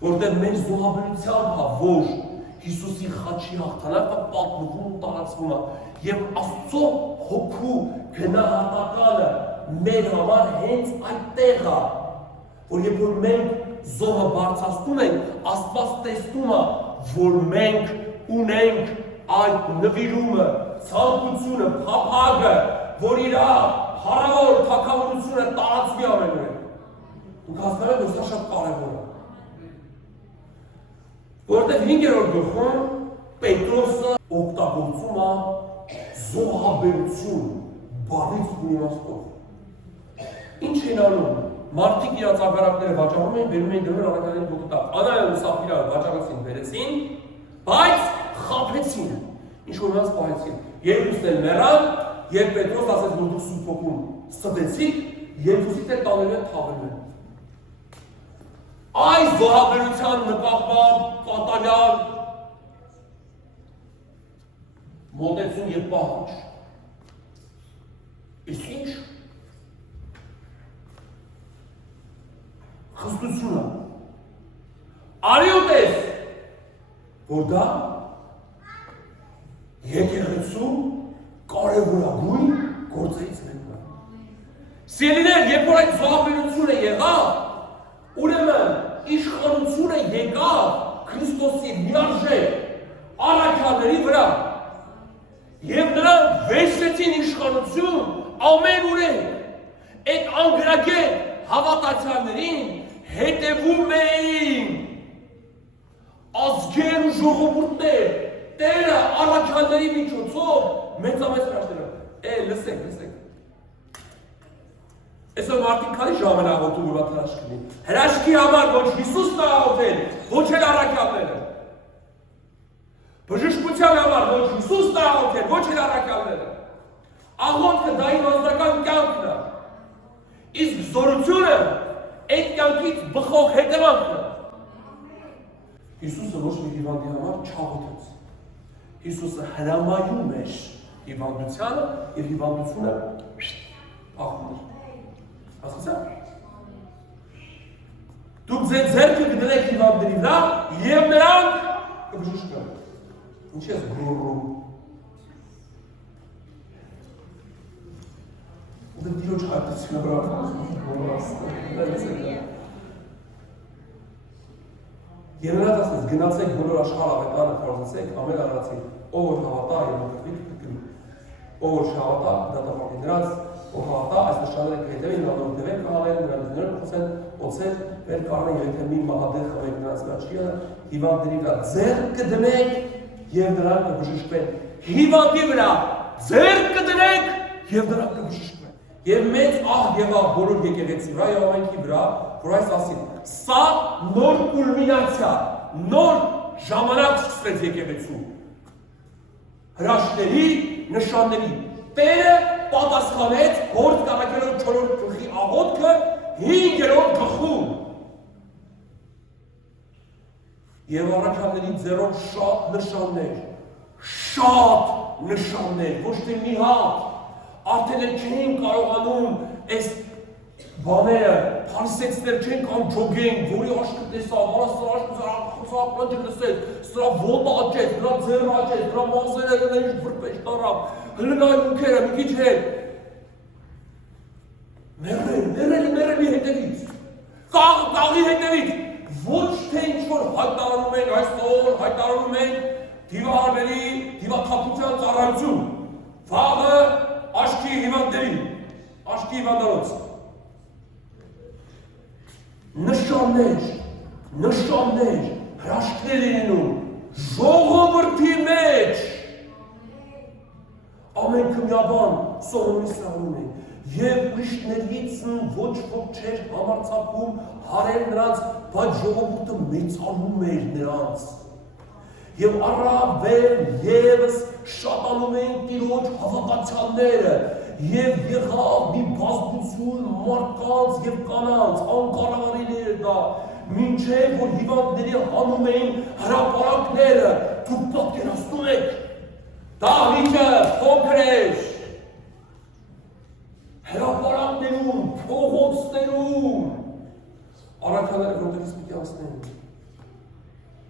Որտեղ մեր զոհաբերությամբ հա որ Հիսուսի խաչի հաղթանակը պատմվում ու տարածվում է եւ Աստծո հոգու գնահատականը մեր համար հենց այդտեղ է, որ երբ որ մենք զոհը բարձրացնում ենք, Աստված տեսնում է, որ մենք ունենք այդ նվիրումը, ցանկությունը, փափագը, որ իր հարավոր թագավորությունը տարածվի ամենուր։ Դուք հասկանում եք, որ սա շատ կարևոր է։ Որտեղ 5-րդ գլխում Պետրոսը օգտագործում է զոհաբերություն բառից ու իմաստով։ Ինչ են անում։ Մարդիկ իրաց ագարակները վաճառում էին, բերում էին դրում առաքյալների ոտի տակ։ Անանան ու Սափիրան վաճառեցին, բերեցին, բայց խաբեցին։ Ինչ որ նրանց պահեցին։ Երկուսն էլ մեռան, երբ Պետրոս ասեց, որ դուք Սուրբ Հոգուն ստեցիք, երկուսից էլ տանելու են թաղելու են։ Այս զոհաբերության նկատմամբ կատարյալ մոտեցում եւ պահանջ։ Իսկ ինչ խստությունը արյոտ ես, որ դա եկեղեցու կարևորագույն գործերից մեկն է։ Սիրելիներ, երբ որ այդ զոհաբերությունը եղավ, ուրեմն իշխանությունը եկավ Քրիստոսի միարժեք առաքյալների վրա եւ նրանք վերցրեցին իշխանություն ամենուրեք այդ անգրագետ հավատացյալներին հետևում էին ազգեր ու ժողովուրդներ Տերը առաքյալների միջոցով մեծամեծ հրաշքներ։ Լսեք, լսեք։ Այսօր մարդիկ քանի ժամ են աղոթում որ հրաշք լինի։ Հրաշքի համար ոչ Հիսուսն է աղոթել, ոչ էլ առաքյալները։ Բժշկության համար ոչ Հիսուսն է աղոթել, ոչ էլ առաքյալները։ Աղոթքը դա իմ անձնական կյանքն է։ Իսկ զորությունը այդ կյանքից բխող հետևանքն է։ Հիսուսը ոչ մի հիվանդի համար չաղոթեց։ Հիսուսը հրամայում էր հիվանդությանը եւ հիվանդությունը աղոթել։ Հասկացա՞ք։ Դուք ձեր ձեռքը կդնեք հիվանդների վրա եւ նրանք կբժշկեն։ Ինչ ես գոռում։ Դու դիոջ հատուցիչ վրա Երանատ ասես գնացեք բոլոր աշխարհ ավետարանը փորձեցեք ամեն առածին ով որ հավատա եւ մտքվի կգնի ով որ չհավատա դատապարտի նրանց ով հավատա այս նշանները կհետևեն նորմալ դեպք կհանեն նրանց խոսեն օծեր վեր կառնեն եթե մի մահադեղ խմեք նրանց կաչիը հիվանդների վրա ձեռ կդնեք եւ նրանք կբժշկվեն հիվանդի վրա ձեռ կդնեք եւ նրանք կբժշկվեն եւ մեծ ահ եւ ահ բոլոր եկեղեցի վրա եւ ամենքի վրա որ այս ասին սա նոր կուլմինացիա նոր ժամանակ սկսվեց եկեղեցու հրաշքների նշանների Տերը պատասխանեց գործ կառաջելով 4-րդ գլխի աղոթքը 5-րդ գլխում եւ առաքյալների ձեռով շատ նշաններ ոչ թե մի հատ արդեն չէին կարողանում այս բաները փարիսեցիներ չեն կամ ջոգեն որի աշկը տեսա վրա սրա աշկը լսեց սրա ոտը աճեց նրա ձեռը աճեց նրա մազերը ինչ վրպեջ տարավ հլնայունքերը մի քիչ հետ մերելի հետևից կաղի հետևից ոչ թե ինչ-որ հայտարարում են այսօր հայտարարում են դիվահարների դիվաթափության ծառայություն վաղը աշկի հիվանդների աշկի հիվանդանոց նշաններ հրաշքներ լինում ժողովրդի մեջ ամենքը միաբան Սողոմոնի սրանում են եւ ուրիշներից ոչ ոք չէր համարձակվում հարել նրանց բայց ժողովուրդը մեծանում էր նրանց եւ առավել եւս շատանում էին Տիրոջ հավատացյալները եւ եղավ մի բազմություն մարդկանց եւ կանանց անկարողանիներ դա մինչեւ որ հիվանդների հանում էին հրապարակները դուք պատկերացնում եք դահլիճը փոքր էր հրապարակներում փողոցներում առաքյալները որտեղից պիտի անցնեն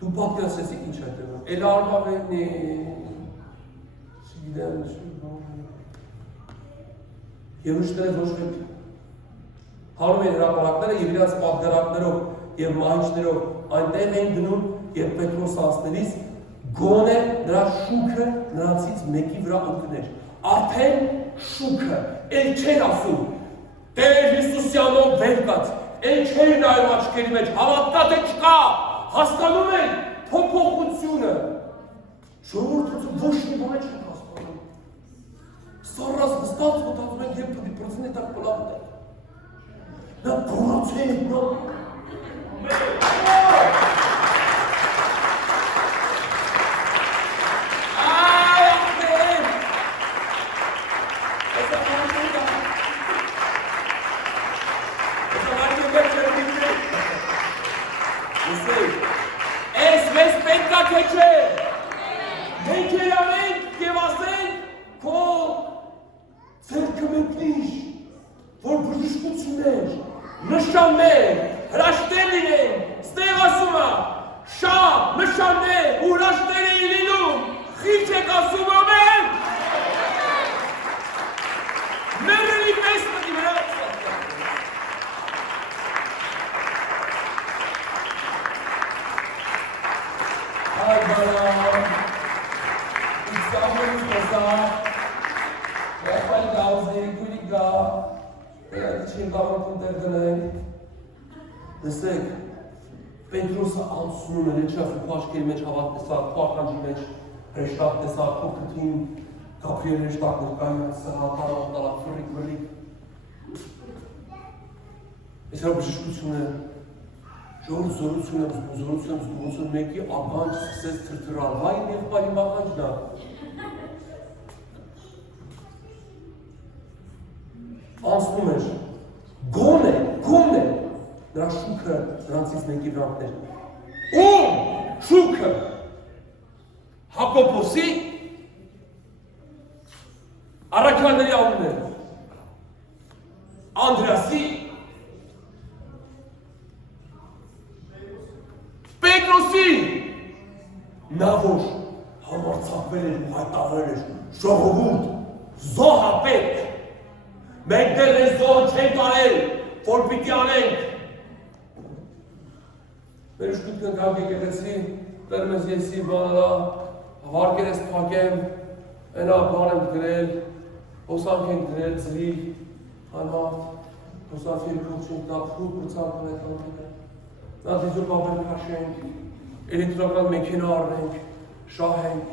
դու պատկերացրեցիք ինչ է դեռ էլ արմավերն է չգիտեմ եւ ուշները ոչ ոք հանում են հրապարակները եւ իրաց պատգարակներով եւ մահիճներով այնտեղ էին դնում եւ Պետրոս ասնելիս գոնե նրա շուքը նրանցից մեկի վրա ընկներ արդեն շուքը էլ չեր ասում Տեր Հիսուսյանով վեր կաց էլ չեր նայում աչքերի մեջ հավատա թե չկա հասկանում եք փոփոխությունը ժողովուրդը ոչ մի բան չի հասկանում Սառած նստած մտածում են երբ պիտի պրոցենտ է տակ պլավտ է նա գորացել նա Լսեք, Պետրոսը անցնում է, չի ասում պաշկերի մեջ հավատ տեսակ, պարկանջի մեջ հրեշտակ տեսակ, փոքրթին Գաբրիել հրեշտակ ներկայացած, հատարով տալա, ֆրիկ մրիկ Ես հա բժշկություն է, ժողոր զորություն եմ, զգոզություն մեկի ականջ սկսեց թրթրալ, վայ իմ եղբայրի ականջն է։ Անցնում էր, գոն է, նրա շուքը նրանցից մեկի վրանքներ։ Ում շուքը, Հակոբոսի, առաքյալների անուններ, Անդրեասի, Պետրոսի, նա որ համարձակվել էր ու հայտարարել էր ժողովուրդ, զոհապետ, մենք դեռ այս զոհը չենք արել, որ պիտի անենք։ Մեր ուշտուտն ընկավ եկեղեցի, տերմ ես եսի բանալա, վարկեր ես պակեմ, ենա բան ենք գրել, հոսանք ենք գրել, ծրիլ, հանավ, հոսանքերի կողջ ենք դա փուր պրծանք ունետանք ենք, նա դիզու բաբեր կաշենք, էլեկտրական մեքենա առնենք, շահենք,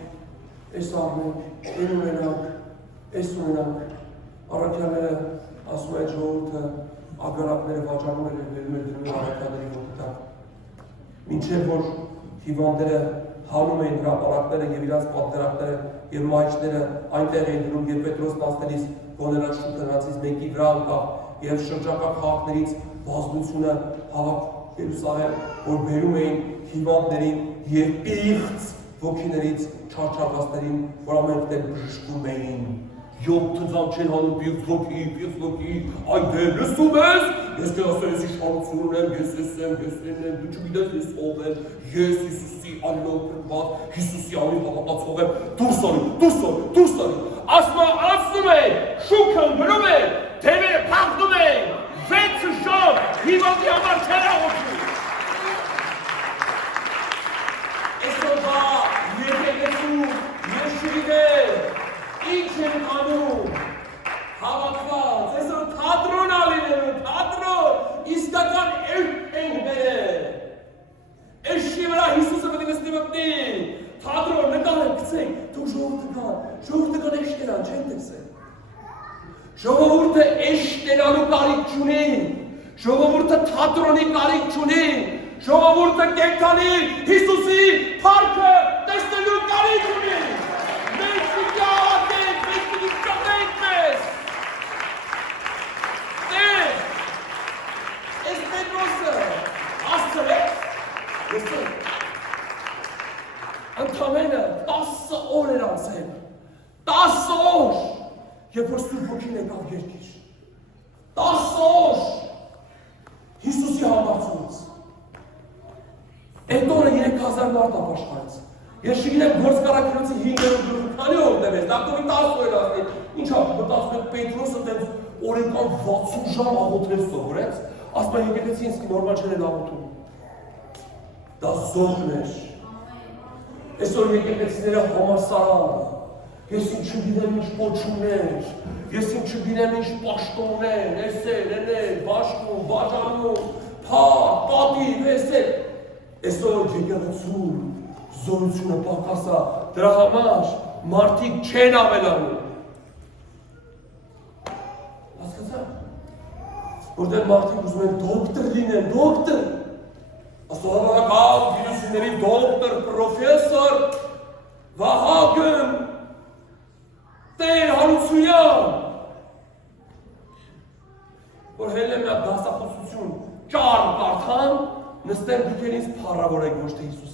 ես առնենք, են ունենանք, ես ունենանք, առաքյալները ասում է ժողովուրդը ագարակները վաճառում էր վերում էր դնում էր առաքյալների ոտտակ։ Մինչև որ հիվանդները հանում էին հրապարակները և իրանց պատկերակները և մայրները այնտեղ էին դնում և Պետրոսն ասնելիս գոներած շուքը նրանցից մեկի վրա անկավ և շրջակա քաղաքներից բազմությունը հավաք Երուսաղեմ, որ բերում էին հիվանդներին և պիղծ ոգիներից չարչարվածներին, որ ամենքն էլ բժշկում էին։ Յոթ ձան չեն հանում պիղծ ոգի, այ դեր լսում ես, ես դե ասել ես իշխանություն ունեմ, ես եմ, դու չգիտես ես ով եմ, ես Հիսուսի անունով փրկված, Հիսուսի անունով հավատացող եմ, դուրս արի, ասում են, շուքը ընկնում են, թևերը փախնում են, 6 ժամ հիվանդի համար չեն աղոթում։ Այսօր բա եկեղեցու, ես չգիտեմ, ինչ են անում, հավատված, այսօր թատրոն ալինելու, թատրոն, իսկական ենք բերել։ Էշի վրա Հիսուսը պետք է նստի մտնի, թատրոն, նկարեն, գցենք, դու ժողովուրդը կան էշտերան, չեն տեսել։ Ժողովուրդը էշտերալու կարիք չունի, ժողովուրդը թատրոնի կարիք չունի, ժողովուրդը կենդանի Հիսուսի փառքը տեսնելու կարիք ունի։ Մենք պիտի աղաչենք, մենք պիտի ճղենք մեզ։ Տեր, այս Պետրոսը ասել է, ընդամենը 10 օր էր անցել, 10 օր, երբ որ Սուրբ Ոգին եկավ երկիր, 10 օր Հիսուսի համարձունից, այդ օրը 3000 մարդ ապաշխարեց, ես չգիտեմ գործկարակիրոցի 5-րդ գլուխը քանի օր տևեց, դակտորի 10 օր ասել, ինչ մտածում եք Պետրոսը տենց օրենքան 60 ժամ աղոթել սովորեց, ասում է եկեղեցին ինձ նորմալ չեն աղոթում, դա զոհն էր, այսօր եկեղեցիները համալսարան, ես ինչ չգիտեմ ինչ կոչումներ, ես ինչ չգիտեմ ինչ պաշտոններ, էնել, բաշխում, բաժանում, պատիվ, այսօր եկեղեցու զորությունը պակասա, դրա համար մարդիկ չեն ավելանում։ Հասկացա՞ք, որտեղ մարդիկ ուզում են դոկտոր լինեն, դոկտոր, աստղաբանական վիրուսների դոկտոր, պրոֆեսոր, Վահագն, Տեր Հարությունյան, որ հելը մի դասախոսություն ճար կարդան, նստեն դուք ինձ փառավորեք ոչ թե Հիսուս